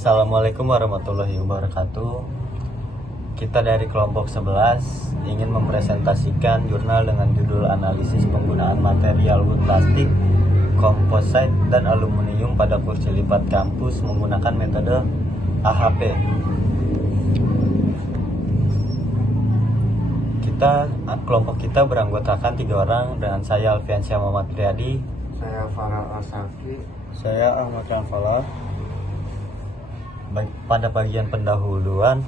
Assalamualaikum warahmatullahi wabarakatuh. Kita dari kelompok 11 ingin mempresentasikan jurnal dengan judul analisis penggunaan material wood plastik, komposit, dan aluminium pada kursi lipat kampus menggunakan metode AHP. Kelompok kita beranggotakan 3 orang dengan saya Alfiansyah Muhammad Riyadi, saya Farah Asaki, saya Ahmad Ramfalah. Pada bagian pendahuluan,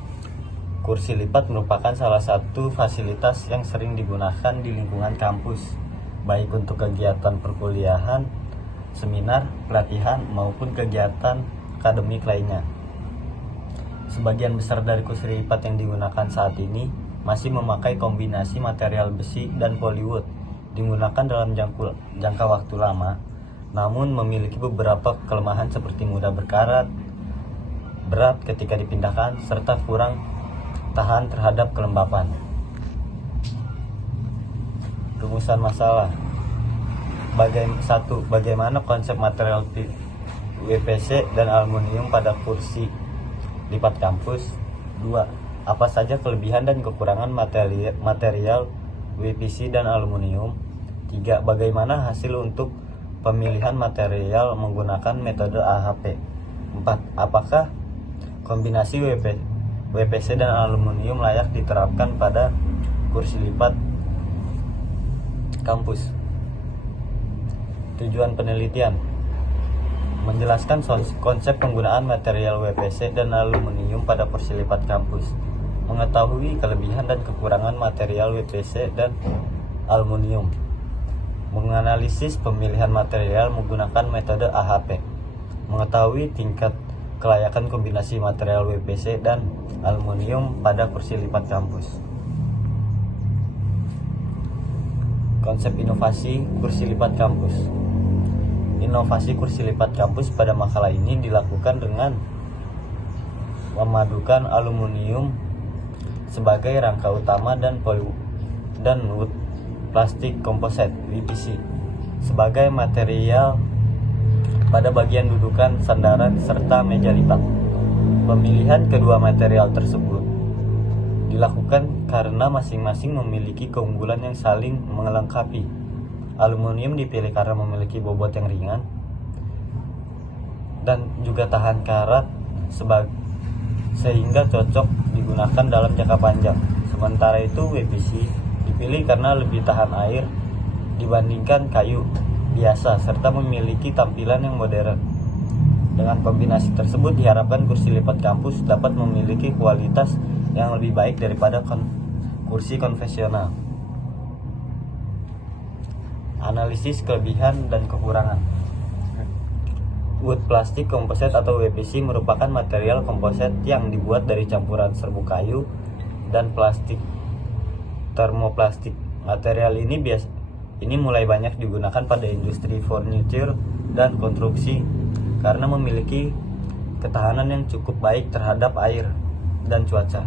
kursi lipat merupakan salah satu fasilitas yang sering digunakan di lingkungan kampus, baik untuk kegiatan perkuliahan, seminar, pelatihan, maupun kegiatan akademik lainnya. Sebagian besar dari kursi lipat yang digunakan saat ini masih memakai kombinasi material besi dan polywood, digunakan dalam jangka waktu lama, namun memiliki beberapa kelemahan seperti mudah berkarat, berat ketika dipindahkan, serta kurang tahan terhadap kelembapan. Rumusan masalah. Bagaimana konsep material WPC dan aluminium pada kursi lipat kampus? 2. Apa saja kelebihan dan kekurangan material WPC dan aluminium? 3. Bagaimana hasil untuk pemilihan material menggunakan metode AHP? 4. Apakah kombinasi WPC dan aluminium layak diterapkan pada kursi lipat kampus? Tujuan penelitian: menjelaskan konsep penggunaan material WPC dan aluminium pada kursi lipat kampus, mengetahui kelebihan dan kekurangan material WPC dan aluminium, menganalisis pemilihan material menggunakan metode AHP, mengetahui tingkat kelayakan kombinasi material WPC dan aluminium pada kursi lipat kampus. Konsep inovasi kursi lipat kampus. Inovasi kursi lipat kampus pada makalah ini dilakukan dengan memadukan aluminium sebagai rangka utama dan wood plastik komposit WPC sebagai material pada bagian dudukan, sandaran, serta meja lipat. Pemilihan kedua material tersebut dilakukan karena masing-masing memiliki keunggulan yang saling melengkapi. Aluminium dipilih karena memiliki bobot yang ringan dan juga tahan karat sehingga cocok digunakan dalam jangka panjang. Sementara itu WPC dipilih karena lebih tahan air dibandingkan kayu biasa serta memiliki tampilan yang modern. Dengan kombinasi tersebut diharapkan kursi lipat kampus dapat memiliki kualitas yang lebih baik daripada kursi konvensional. Analisis kelebihan dan kekurangan. Wood plastik komposit atau WPC merupakan material komposit yang dibuat dari campuran serbuk kayu dan plastik termoplastik. Material ini mulai banyak digunakan pada industri furniture dan konstruksi karena memiliki ketahanan yang cukup baik terhadap air dan cuaca.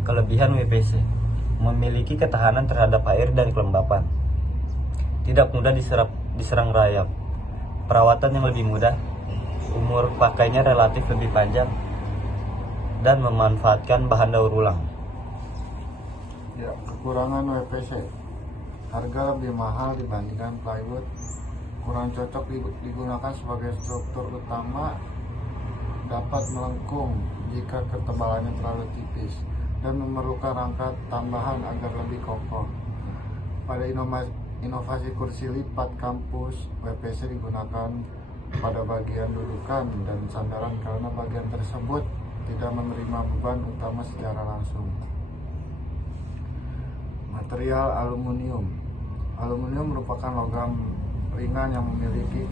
Kelebihan WPC: memiliki ketahanan terhadap air dan kelembapan, tidak mudah diserang rayap, perawatan yang lebih mudah, umur pakainya relatif lebih panjang, dan memanfaatkan bahan daur ulang. Ya, kekurangan WPC: harga lebih mahal dibandingkan plywood, kurang cocok digunakan sebagai struktur utama, dapat melengkung jika ketebalannya terlalu tipis, dan memerlukan rangka tambahan agar lebih kokoh. Pada inovasi kursi lipat kampus, WPC digunakan pada bagian dudukan dan sandaran karena bagian tersebut tidak menerima beban utama secara langsung. Material aluminium. Aluminium merupakan logam ringan yang memiliki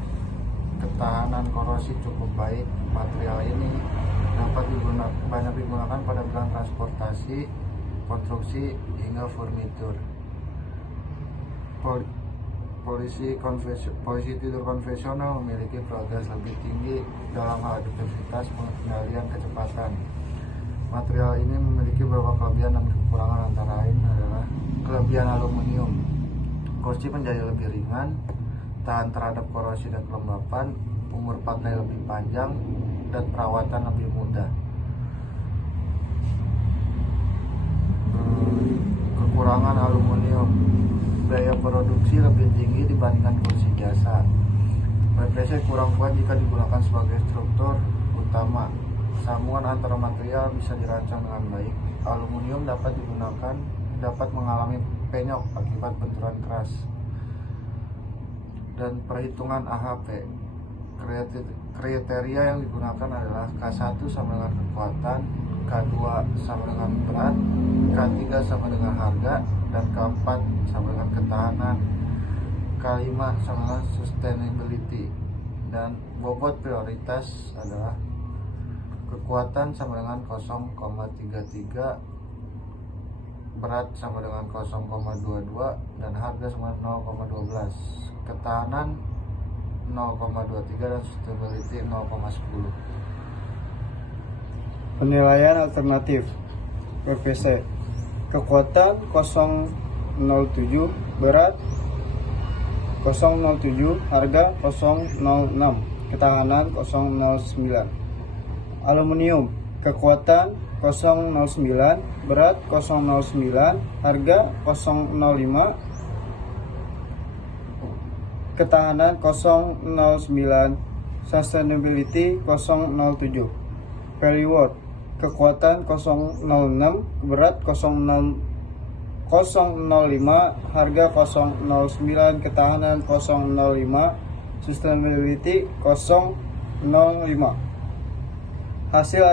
ketahanan korosi cukup baik. Material ini dapat banyak digunakan pada bidang transportasi, konstruksi, hingga furnitur. Polisi tidur konvensional memiliki progres lebih tinggi dalam hal efektivitas pengendalian kecepatan. Material ini memiliki beberapa kelebihan dan kekurangan, antara lain adalah kelebihan aluminium: kursi menjadi lebih ringan, tahan terhadap korosi dan kelembapan, umur pakai lebih panjang, dan perawatan lebih mudah. Kekurangan aluminium, biaya produksi lebih tinggi dibandingkan kursi biasa. WPC kurang kuat jika digunakan sebagai struktur utama. Sambungan antara material bisa dirancang dengan baik. Aluminium dapat mengalami penyok akibat benturan keras. Dan perhitungan AHP, kriteria yang digunakan adalah K1 sama dengan kekuatan, K2 sama dengan berat, K3 sama dengan harga, dan K4 sama dengan ketahanan, K5 sama dengan sustainability. Dan bobot prioritas adalah kekuatan sama dengan 0,33, berat sama dengan 0,22, dan harga sama dengan 0,12, ketahanan 0,23, dan sustainability 0,10. Penilaian alternatif WPC: kekuatan 007, berat 007, harga 006, ketahanan 009. Aluminium: kekuatan 009, berat 009, harga 005, ketahanan 009, sustainability 007. Value Word: kekuatan 006, berat 005, harga 009, ketahanan 005, sustainability 005. Hasil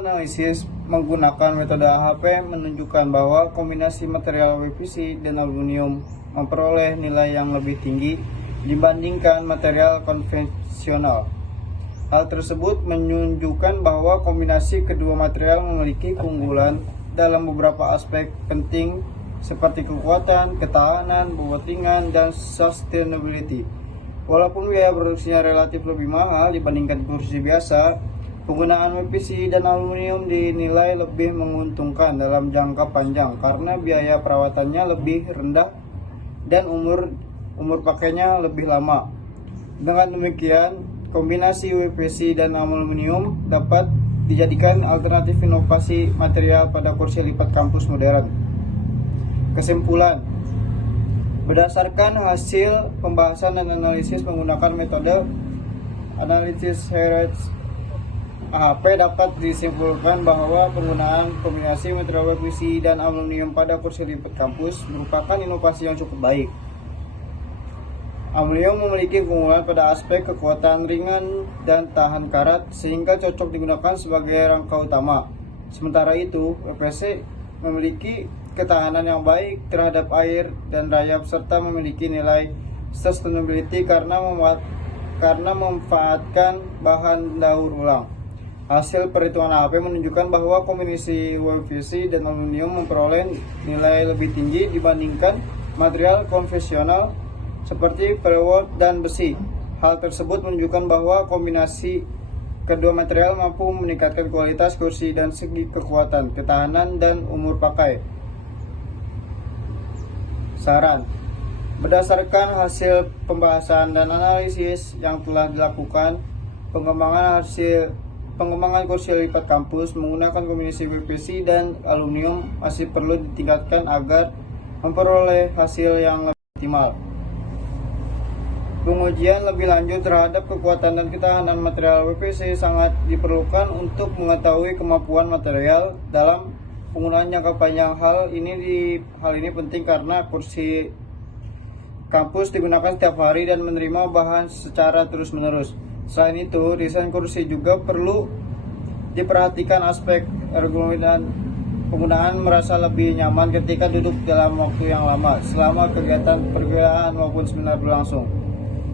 analisis menggunakan metode AHP menunjukkan bahwa kombinasi material WPC dan aluminium memperoleh nilai yang lebih tinggi dibandingkan material konvensional. Hal tersebut menunjukkan bahwa kombinasi kedua material memiliki keunggulan dalam beberapa aspek penting seperti kekuatan, ketahanan, bobot ringan, dan sustainability. Walaupun biaya produksinya relatif lebih mahal dibandingkan kursi biasa, penggunaan WPC dan aluminium dinilai lebih menguntungkan dalam jangka panjang karena biaya perawatannya lebih rendah dan umur pakainya lebih lama. Dengan demikian, kombinasi WPC dan aluminium dapat dijadikan alternatif inovasi material pada kursi lipat kampus modern. Kesimpulan: berdasarkan hasil pembahasan dan analisis menggunakan metode analisis Harris AHP, dapat disimpulkan bahwa penggunaan kombinasi material WPC dan aluminium pada kursi lipat kampus merupakan inovasi yang cukup baik. Aluminium memiliki keunggulan pada aspek kekuatan ringan dan tahan karat sehingga cocok digunakan sebagai rangka utama. Sementara itu, WPC memiliki ketahanan yang baik terhadap air dan rayap serta memiliki nilai sustainability karena memanfaatkan bahan daur ulang. Hasil perhitungan AHP menunjukkan bahwa kombinasi WPC dan aluminium memperoleh nilai lebih tinggi dibandingkan material konvensional seperti plywood dan besi. Hal tersebut menunjukkan bahwa kombinasi kedua material mampu meningkatkan kualitas kursi dan segi kekuatan, ketahanan, dan umur pakai. Saran: berdasarkan hasil pembahasan dan analisis yang telah dilakukan, pengembangan kursi lipat kampus menggunakan kombinasi WPC dan aluminium masih perlu ditingkatkan agar memperoleh hasil yang lebih optimal. Pengujian lebih lanjut terhadap kekuatan dan ketahanan material WPC sangat diperlukan untuk mengetahui kemampuan material dalam penggunaan jangka panjang. Hal ini penting karena kursi kampus digunakan setiap hari dan menerima bahan secara terus-menerus. Selain itu, desain kursi juga perlu diperhatikan aspek ergonomi dan penggunaan merasa lebih nyaman ketika duduk dalam waktu yang lama selama kegiatan perkuliahan maupun seminar berlangsung.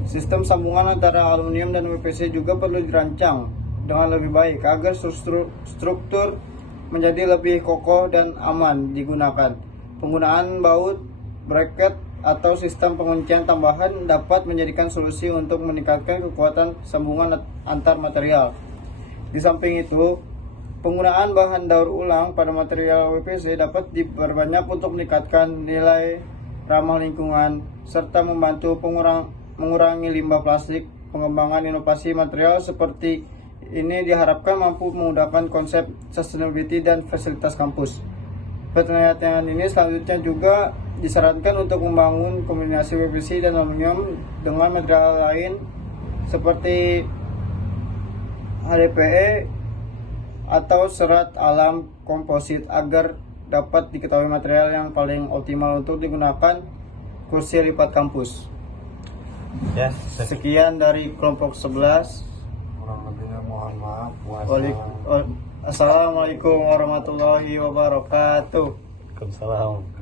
Sistem sambungan antara aluminium dan WPC juga perlu dirancang dengan lebih baik agar struktur menjadi lebih kokoh dan aman digunakan. Penggunaan baut, bracket, atau sistem penguncian tambahan dapat menjadikan solusi untuk meningkatkan kekuatan sambungan antar material. Di samping itu, penggunaan bahan daur ulang pada material WPC dapat diperbanyak untuk meningkatkan nilai ramah lingkungan serta membantu mengurangi limbah plastik. Pengembangan inovasi material seperti ini diharapkan mampu memudahkan konsep sustainability dan fasilitas kampus. Penelitian ini selanjutnya juga disarankan untuk membangun kombinasi PVC dan aluminium dengan material lain seperti HDPE atau serat alam komposit agar dapat diketahui material yang paling optimal untuk digunakan kursi lipat kampus. Ya, Sekian dari kelompok 11. Kurang lebihnya mohon maaf. Assalamualaikum warahmatullahi wabarakatuh. Waalaikumsalam.